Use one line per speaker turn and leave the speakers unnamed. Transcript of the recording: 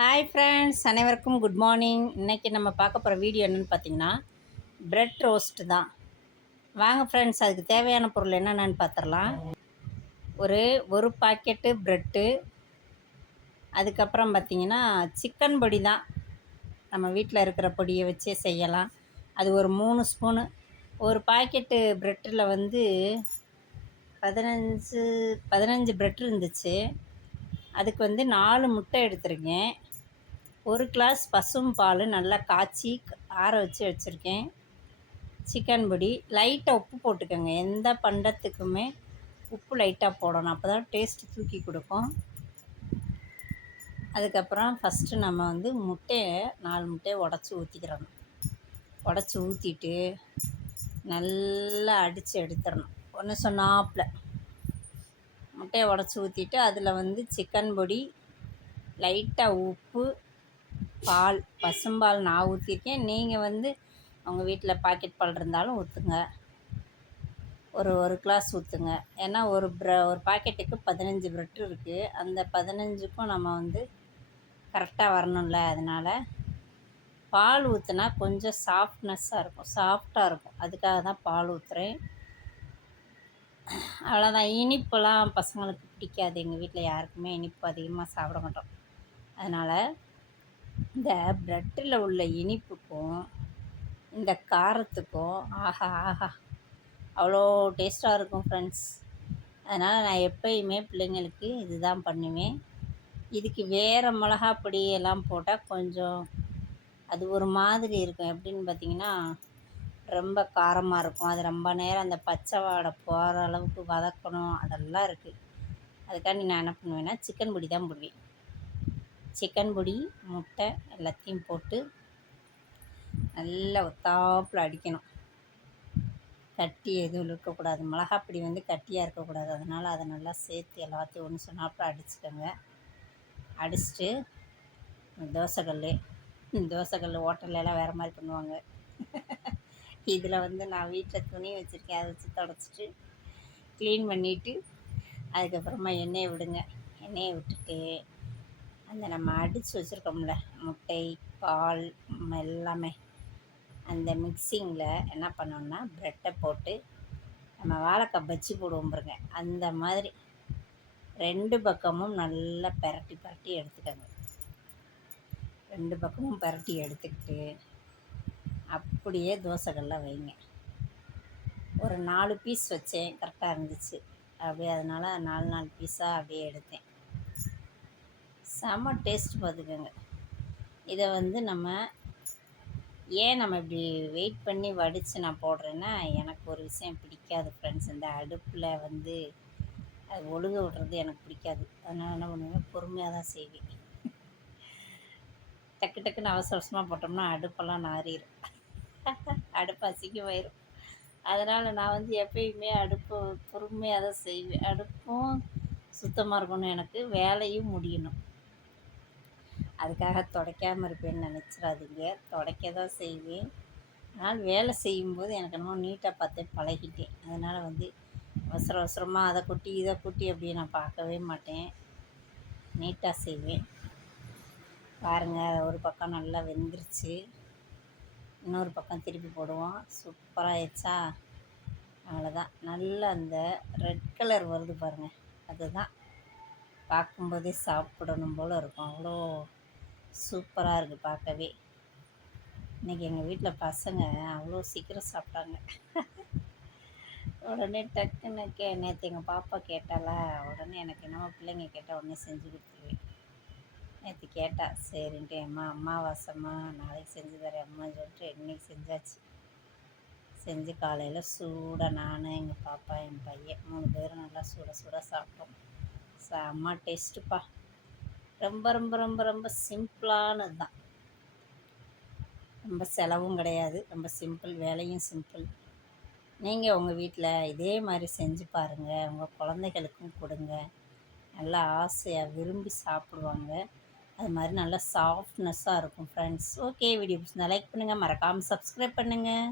Hi friends அனைவருக்கும் good morning இன்றைக்கி நம்ம பார்க்க போகிற வீடியோ என்னென்னு பார்த்தீங்கன்னா ப்ரெட் ரோஸ்ட்டு தான். வாங்க ஃப்ரெண்ட்ஸ் அதுக்கு தேவையான பொருள் என்னென்னு பார்த்துடலாம். ஒரு ஒரு பாக்கெட்டு ப்ரெட்டு அதுக்கப்புறம் பார்த்திங்கன்னா சிக்கன் பொடி தான். நம்ம வீட்டில் இருக்கிற பொடியை வச்சே செய்யலாம். அது ஒரு மூணு ஸ்பூனு ஒரு பாக்கெட்டு ப்ரெட்டில் வந்து பதினஞ்சு பதினஞ்சு ப்ரெட் இருந்துச்சு. அதுக்கு வந்து நாலு முட்டை எடுத்திருக்கேன். ஒரு கிளாஸ் பசும் பால் நல்லா காய்ச்சி ஆற வச்சு வச்சுருக்கேன். சிக்கன் பொடி. லைட்டாக உப்பு போட்டுக்கோங்க. எந்த பண்டத்துக்குமே உப்பு லைட்டாக போடணும். அப்போ தான் டேஸ்ட்டு தூக்கி கொடுக்கும். அதுக்கப்புறம் ஃபஸ்ட்டு நம்ம வந்து முட்டையை நாலு முட்டையை உடச்சி ஊற்றிக்கிறணும் உடச்சி ஊற்றிட்டு நல்லா அடித்து எடுத்துடணும். ஒன்று சொன்னாப்பில். முட்டையை உடச்சி ஊற்றிட்டு அதில் வந்து சிக்கன் பொடி லைட்டாக உப்பு பால் பசும்பால் நான் ஊற்றிருக்கேன் நீங்கள் வந்து அவங்க வீட்டில் பாக்கெட் பால் இருந்தாலும் ஊற்றுங்க ஒரு ஒரு கிளாஸ் ஊற்றுங்க ஏன்னா ஒரு ப்ர ஒரு பாக்கெட்டுக்கு பதினஞ்சு ப்ரெட் இருக்குது அந்த பதினஞ்சுக்கும் நம்ம வந்து கரெக்டாக வரணும்ல. அதனால் பால் ஊற்றுனா கொஞ்சம் சாஃப்ட்னஸ்ஸாக இருக்கும். சாஃப்டாக இருக்கும். அதுக்காக தான் பால் ஊற்றுறேன் அவ்வளோதான் இனிப்பெல்லாம் பசங்களுக்கு பிடிக்காது. எங்கள் வீட்டில் யாருக்குமே இனிப்பு அதிகமாக சாப்பிட மாட்டோம். அதனால் இந்த ப்ரெட்டில் உள்ள இனிப்புக்கும் இந்த காரத்துக்கும் ஆஹா ஆஹா அவ்வளோ டேஸ்ட்டாக இருக்கும் ஃப்ரெண்ட்ஸ் அதனால் நான் எப்பயுமே பிள்ளைங்களுக்கு இது தான் பண்ணுவேன். இதுக்கு வேறு மிளகா பொடி எல்லாம் போட்டால் கொஞ்சம் அது ஒரு மாதிரி இருக்கும். எப்படின்னு பார்த்தீங்கன்னா ரொம்ப காரமாக இருக்கும். அது ரொம்ப நேரம் அந்த பச்சை வாடை போகிற அளவுக்கு வதக்கணும். அதெல்லாம் இருக்குது அதுக்காண்டி நான் என்ன பண்ணுவேன்னா சிக்கன் பொடி தான் போடுவேன். சிக்கன் பொடி முட்டை எல்லாத்தையும் போட்டு நல்லா ஒத்தாப்பில் அடிக்கணும். கட்டி எதுவும் இருக்கக்கூடாது மிளகாப்பொடி வந்து கட்டியாக இருக்கக்கூடாது. அதனால் அதை நல்லா சேர்த்து எல்லாத்தையும் ஒன்று சொன்னாப்பில் அடிச்சுக்கோங்க. அடிச்சுட்டு தோசைக்கல் தோசைக்கல் ஹோட்டல்லலாம் வேறு மாதிரி பண்ணுவாங்க. இதில் வந்து நான் வீட்டில் துணி வச்சுருக்கேன். அதை வச்சு தொடச்சிட்டு க்ளீன் பண்ணிவிட்டு அதுக்கப்புறமா எண்ணெயை விடுங்க. எண்ணெயை விட்டுட்டு அந்த நம்ம அடித்து வச்சுருக்கோம்ல முட்டை பால் எல்லாமே. அந்த மிக்சிங்கில் என்ன பண்ணோம்னா ப்ரெட்டை போட்டு நம்ம வாழைக்காய் பஜ்ஜி போடுவோம் பாருங்க. அந்த மாதிரி ரெண்டு பக்கமும் நல்லா பெரட்டி பரட்டி எடுத்துக்கோங்க. ரெண்டு பக்கமும் பரட்டி எடுத்துக்கிட்டு அப்படியே தோசைகள்லாம் வைங்க. ஒரு நாலு பீஸ் வச்சேன் கரெக்டாக இருந்துச்சு. அப்படியே அதனால் நாலு நாலு பீஸாக அப்படியே எடுத்தேன். செம்ம டேஸ்ட் பார்த்துக்கோங்க. இதை வந்து நம்ம ஏன் நம்ம இப்படி வெயிட் பண்ணி வடித்து நான் போடுறேன்னா எனக்கு ஒரு விஷயம் பிடிக்காது ஃப்ரெண்ட்ஸ் இந்த அடுப்பில் வந்து அது ஒழுக விடுறது எனக்கு பிடிக்காது. அதனால் என்ன பண்ணுவேன்? பொறுமையாக தான் செய்வேன். டக்கு டக்குன்னு அவசர அவசரமாக போட்டோம்னா அடுப்பெல்லாம் நாறிடும் அடுப்பு அசிங்கமாயிரும் அதனால் நான் வந்து எப்பயுமே அடுப்பு பொறுமையாக தான் செய்வேன். அடுப்பும் சுத்தமாக இருக்கணும் எனக்கு. வேலையும் முடியணும். அதுக்காக துடைக்காமல் இருப்பேன்னு நினச்சிடாதீங்க. துடைக்க தான் செய்வேன். ஆனால் வேலை செய்யும்போது எனக்கு என்னமோ நீட்டாக பார்த்து பழகிட்டேன். அதனால் வந்து அவசர அவசரமாக அதை கொட்டி இதை கொட்டி அப்படி நான் பார்க்கவே மாட்டேன். நீட்டாக செய்வேன். பாருங்கள் ஒரு பக்கம் நல்லா வெந்துருச்சு. இன்னொரு பக்கம் திருப்பி போடுவோம். சூப்பராக ஆயிடுச்சா? அவ்வளோதான் நல்ல அந்த ரெட் கலர் வருது பாருங்கள் அதுதான். பார்க்கும்போதே சாப்பிடணும் போல் இருக்கும். அவ்வளோ சூப்பராக இருக்குது பார்க்கவே. இன்றைக்கி எங்கள் வீட்டில் பசங்க அவ்வளோ சீக்கிரம் சாப்பிட்டாங்க. உடனே டக்குன்னு கே நேற்று எங்கள் பாப்பா கேட்டாலா உடனே எனக்கு என்னமோ பிள்ளைங்க கேட்டால் உடனே செஞ்சு கொடுத்துருவேன் நேற்று கேட்டா சரின்ட்டு அம்மா அம்மாவாசம்மா நாளைக்கு செஞ்சு தரேன் அம்மா சொல்லிட்டு இன்னைக்கு செஞ்சாச்சு. செஞ்சு காலையில் சூடாக நான் எங்கள் பாப்பா என் பையன் மூணு பேரும் நல்லா சூட சூடாக சாப்பிட்டோம். செம்ம டேஸ்ட்டுப்பா. ரொம்ப ரொம்ப ரொம்ப ரொம்ப சிம்பிளானது தான் ரொம்ப செலவும் கிடையாது. ரொம்ப சிம்பிள் வேலையும் சிம்பிள். நீங்கள் உங்கள் வீட்டில் இதே மாதிரி செஞ்சு பாருங்கள் உங்கள் குழந்தைகளுக்கும் கொடுங்க. நல்லா ஆசையாக விரும்பி சாப்பிடுவாங்க. அது மாதிரி நல்லா சாஃப்ட்னஸ்ஸாக இருக்கும் ஃப்ரெண்ட்ஸ் ஓகே வீடியோ பிடிச்சிருந்தா லைக் பண்ணுங்கள் மறக்காமல் சப்ஸ்கிரைப் பண்ணுங்கள்